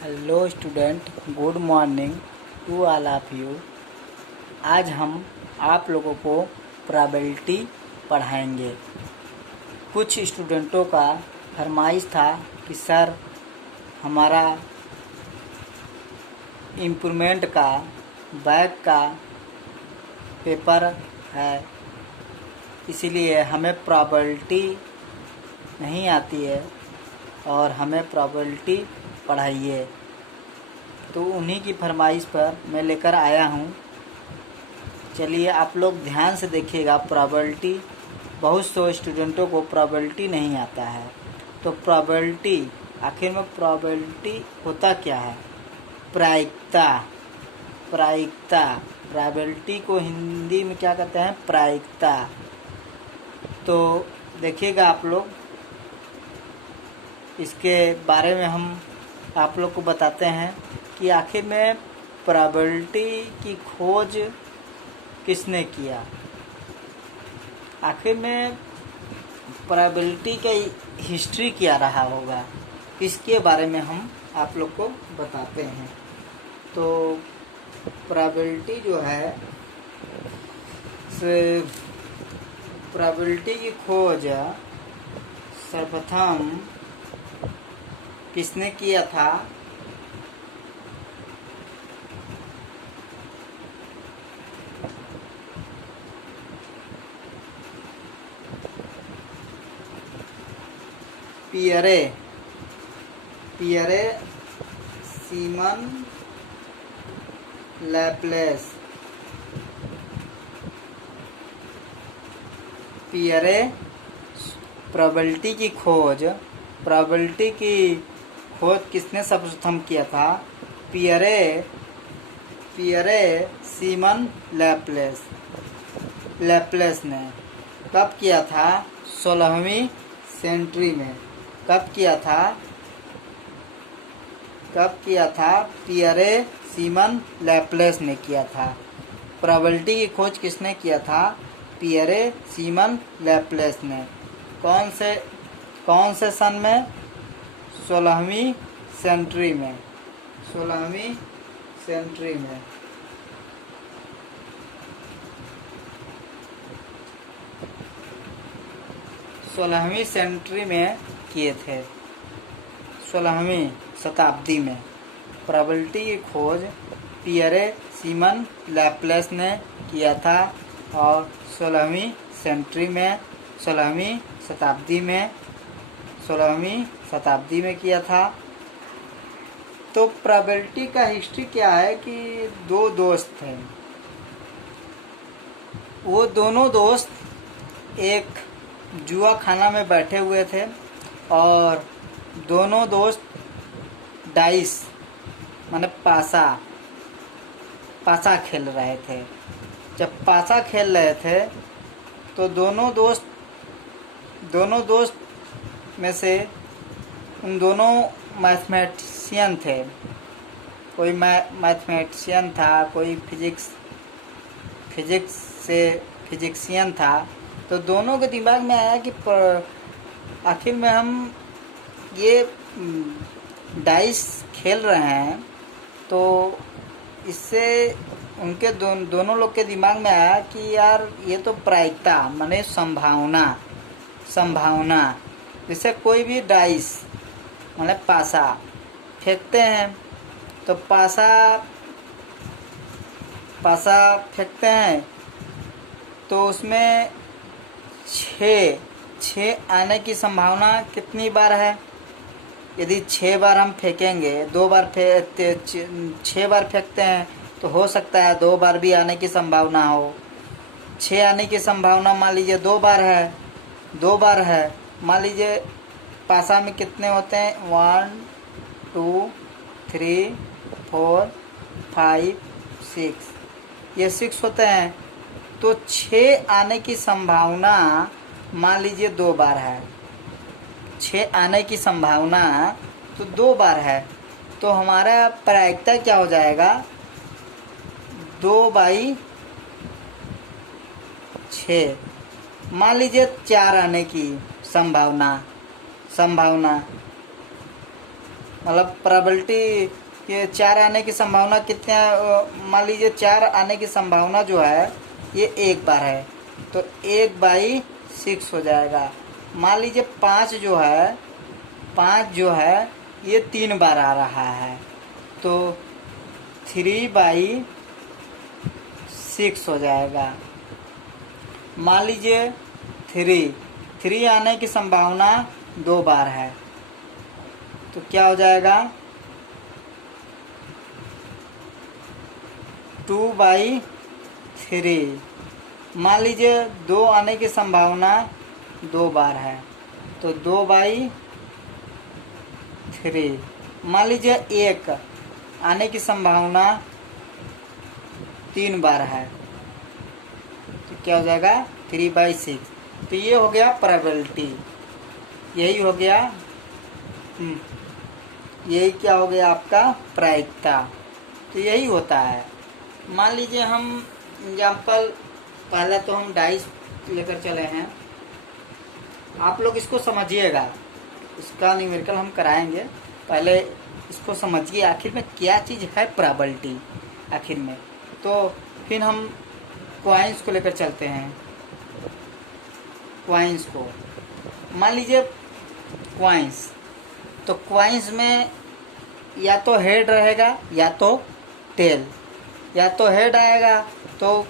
Hello student, good morning to all of you. आज हम आप लोगों को प्रोबेबिलिटी पढ़ाएंगे। कुछ स्टूडेंटों का फरमाइश था कि सर हमारा इम्प्रूवमेंट का बैक का पेपर है, इसीलिए हमें प्रोबेबिलिटी नहीं आती है और हमें प्रोबेबिलिटी पढ़ाइए। तो उन्हीं की फरमाइश पर मैं लेकर आया हूँ। चलिए आप लोग ध्यान से देखिएगा। प्रोबेबिलिटी बहुत से स्टूडेंटों को प्रोबेबिलिटी नहीं आता है। तो प्रोबेबिलिटी आखिर में प्रोबेबिलिटी होता क्या है? प्रायिकता। प्रायिकता प्रोबेबिलिटी को हिंदी में क्या कहते हैं? प्रायिकता। तो देखिएगा आप लोग, इसके बारे में हम आप लोग को बताते हैं कि आखिर में प्रोबेबिलिटी की खोज किसने किया। आखिर में प्रोबेबिलिटी का हिस्ट्री क्या रहा होगा, इसके बारे में हम आप लोग को बताते हैं। तो प्रोबेबिलिटी जो है, प्रोबेबिलिटी की खोज सर्वप्रथम किसने किया था? Pierre semen Laplace. Pierre probability की खोज किसने सर्वप्रथम किया था? पियरे सीमन लैप्लेस ने। कब किया था? 16वीं सेंचुरी में। कब किया था? पियरे सीमन लैप्लेस ने किया था। प्रोबेबिलिटी की खोज किसने किया था? पियरे सीमन लैप्लेस ने। कौन से सन में? 16वीं सेंचुरी में। 16वीं सेंचुरी में। सोलहवीं सेंचुरी में किए थे। 16वीं शताब्दी में प्रोबेबिलिटी की खोज पियरे सीमन लैप्लेस ने किया था और 16वीं शताब्दी में किया था। तो प्रोबेबिलिटी का हिस्ट्री क्या है कि दो दोस्त थे। वो दोनों दोस्त एक जुआ खाना में बैठे हुए थे और दोनों दोस्त डाइस माने पासा खेल रहे थे। जब पासा खेल रहे थे तो दोनों दोस्त में से उन दोनों मैथमेटिशियन थे। कोई मैथमेटिशियन था, कोई फिजिक्सियन था। तो दोनों के दिमाग में आया कि आखिर में हम ये डाइस खेल रहे हैं, तो इससे उनके दोनों लोग के दिमाग में आया कि यार ये तो प्रायिकता माने संभावना। जैसे कोई भी डाइस माने पासा फेंकते हैं, तो पासा फेंकते हैं तो उसमें 6 आने की संभावना कितनी बार है? यदि 6 बार हम फेंकेंगे, 6 बार फेंकते हैं तो हो सकता है 2 बार भी आने की संभावना हो। 6 आने की संभावना मान लीजिए 2 बार है। मान लीजिए पासा में कितने होते हैं? 1 2 3 4 5 6, ये 6 होते हैं। तो 6 आने की संभावना मान लीजिए 2 बार है। 6 आने की संभावना तो 2 बार है। तो हमारा प्रायिकता क्या हो जाएगा? 2/6। मान लीजिए 4 आने की संभावना मतलब प्रोबेबिलिटी के 4 आने की संभावना कितने, मान लीजिए 4 आने की संभावना जो है ये 1 बार है, तो 1/6 हो जाएगा। मान लीजिए 5 जो है ये 3 बार आ रहा है, तो 3/6 हो जाएगा। मान लीजिए 3 आने की संभावना 2 बार है, तो क्या हो जाएगा 2/3। मान लीजिए 2 आने की संभावना 2 बार है, तो 2/3। मान लीजिए 1 आने की संभावना 3 बार है, तो क्या हो जाएगा 3/6। तो ये हो गया प्रोबेबिलिटी, यही हो गया यही क्या हो गया आपका प्रायिकता। तो यही होता है। मान लीजिए हम एग्जाम्पल, पहले तो हम डाइस लेकर चले हैं, आप लोग इसको समझिएगा, इसका न्यूमेरिकल हम कराएंगे, पहले इसको समझिए आखिर में क्या चीज़ है प्रोबेबिलिटी आखिर में। तो फिर हम क्वाइंस को लेकर चलते हैं। क्वाइंस को मान लीजिए क्वाइंस, तो क्वाइंस में या तो हेड रहेगा या तो टेल। या तो हेड आएगा, तो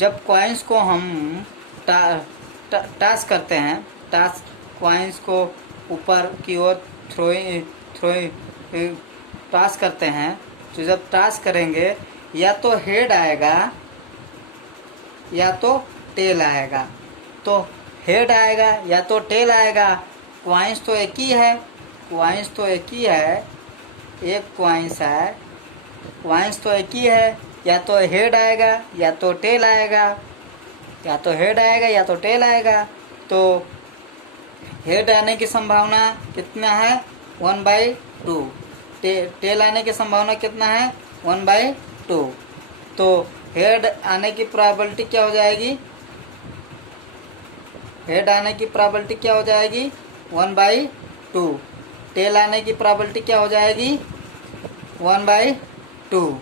जब क्वाइंस को हम टास करते हैं, टास क्वाइंस को ऊपर की ओर टास करते हैं, तो जब टास करेंगे या तो हेड आएगा या तो टेल आएगा। तो हेड आएगा या तो टेल आएगा, क्वाइंस तो एक ही है, क्वाइंस तो एक ही है, एक क्वाइंस है, क्वाइंस तो एक ही है, या तो हेड आएगा या तो टेल आएगा, या तो हेड आएगा या तो टेल आएगा। तो हेड आने की संभावना कितना है 1/2, टेल आने की संभावना कितना है 1/2। तो हेड आने की प्रोबेबिलिटी क्या हो जाएगी, हेड आने की प्रोबेबिलिटी क्या हो जाएगी 1/2, टेल आने की प्रोबेबिलिटी क्या हो जाएगी 1/2।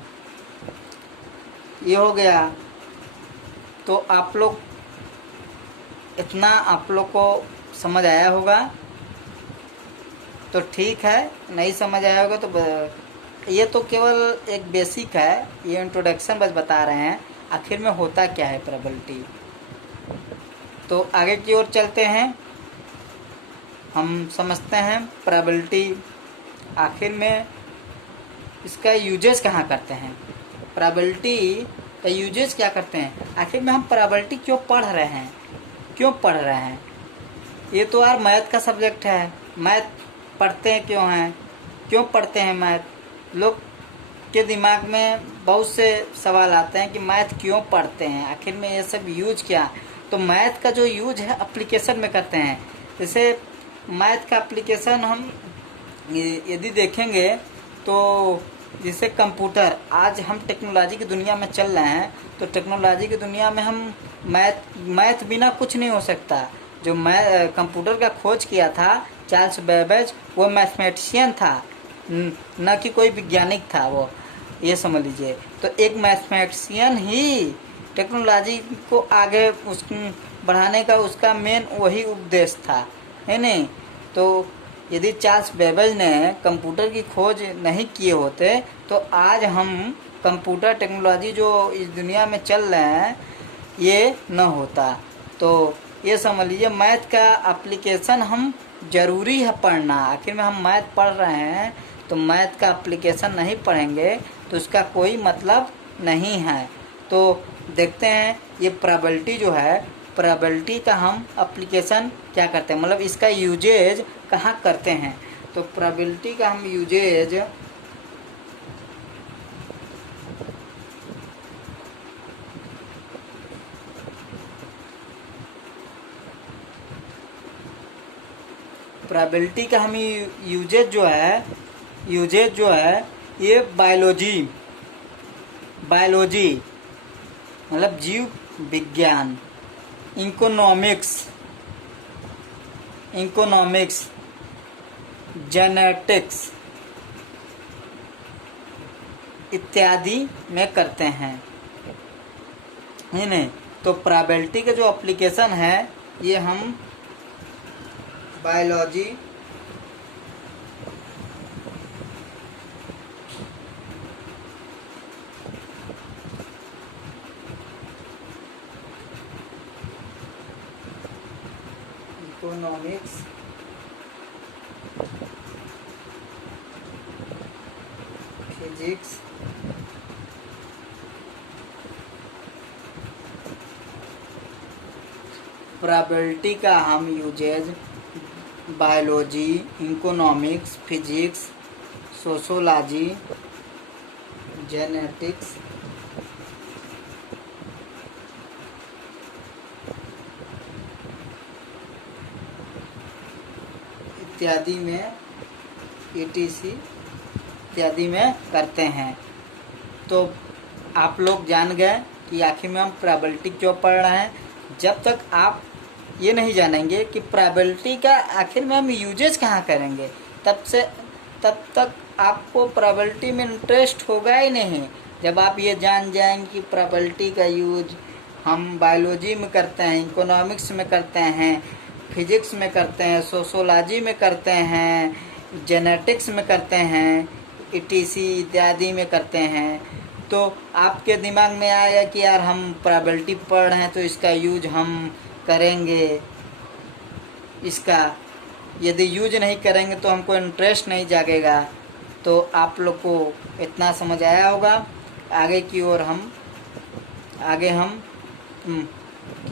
ये हो गया। तो आप लोग इतना आप लोग को समझ आया होगा तो ठीक है, नहीं समझ आया होगा तो ये तो केवल एक बेसिक है, ये इंट्रोडक्शन बस बता रहे हैं आखिर में होता क्या है प्रोबेबिलिटी। तो आगे की ओर चलते हैं, हम समझते हैं प्रोबेबिलिटी आखिर में इसका यूजेस कहाँ करते हैं, प्रोबेबिलिटी का यूजेस क्या करते हैं, आखिर में हम प्रोबेबिलिटी क्यों पढ़ रहे हैं, क्यों पढ़ रहे हैं। ये तो यार मैथ का सब्जेक्ट है, मैथ पढ़ते हैं क्यों पढ़ते हैं मैथ। लोग के दिमाग में बहुत से सवाल आते हैं कि मैथ क्यों पढ़ते हैं, आखिर में ये सब यूज क्या। तो मैथ का जो यूज है एप्लीकेशन में करते हैं। जैसे मैथ का एप्लीकेशन हम यदि देखेंगे तो जैसे कंप्यूटर, आज हम टेक्नोलॉजी की दुनिया में चल रहे हैं, तो टेक्नोलॉजी की दुनिया में हम मैथ बिना कुछ नहीं हो सकता। जो कंप्यूटर का खोज किया था चार्ल्स बेबेज, वो मैथमेटिशियन था, न कि कोई वैज्ञानिक था वो, ये समझ लीजिए। तो एक मैथमेटिशियन ही टेक्नोलॉजी को आगे बढ़ाने का उसका मेन वही उपदेश था, है नहीं। तो यदि चार्ल्स बेबेज ने कंप्यूटर की खोज नहीं किए होते तो आज हम कंप्यूटर टेक्नोलॉजी जो इस दुनिया में चल रहे हैं ये न होता। तो ये समझ लीजिए मैथ का एप्लीकेशन हम ज़रूरी है पढ़ना। आखिर में हम मैथ पढ़ रहे हैं तो मैथ का एप्लीकेशन नहीं पढ़ेंगे तो उसका कोई मतलब नहीं है। तो देखते हैं ये प्रोबेबिलिटी जो है, प्रोबेबिलिटी का हम एप्लीकेशन क्या करते हैं, मतलब इसका यूजेज कहाँ करते हैं। तो प्रोबेबिलिटी का हम यूजेज प्रोबेबिलिटी का हम यूजेज जो है ये बायोलॉजी मतलब जीव विज्ञान, इकोनॉमिक्स, जेनेटिक्स, इत्यादि में करते हैं, है नहीं। तो प्रोबेबिलिटी का जो एप्लीकेशन है ये हम बायोलॉजी, इकोनॉमिक्स, फिजिक्स, प्रोबेबिलिटी का हम usages biology, economics, physics, sociology, genetics इत्यादि में ETC इत्यादि में करते हैं। तो आप लोग जान गए कि आखिर में हम प्रोबेबिलिटी क्यों पढ़ रहे हैं। जब तक आप ये नहीं जानेंगे कि प्रोबेबिलिटी का आखिर में हम यूजेज कहाँ करेंगे, तब तक आपको प्रोबेबिलिटी में इंटरेस्ट होगा ही नहीं। जब आप ये जान जाएंगे कि प्रोबेबिलिटी का यूज हम बायोलॉजी में करते हैं, इकोनॉमिक्स में करते हैं, फिजिक्स में करते हैं, सोशोलॉजी में करते हैं, जेनेटिक्स में करते हैं, ETC इत्यादि में करते हैं, तो आपके दिमाग में आएगा कि यार हम प्रोबेबिलिटी पढ़ रहे हैं तो इसका यूज हम करेंगे। इसका यदि यूज नहीं करेंगे तो हमको इंटरेस्ट नहीं जागेगा। तो आप लोग को इतना समझ आया होगा। आगे की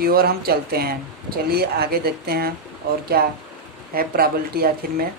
ओर हम चलते हैं। चलिए आगे देखते हैं और क्या है प्रोबेबिलिटी आखिर में।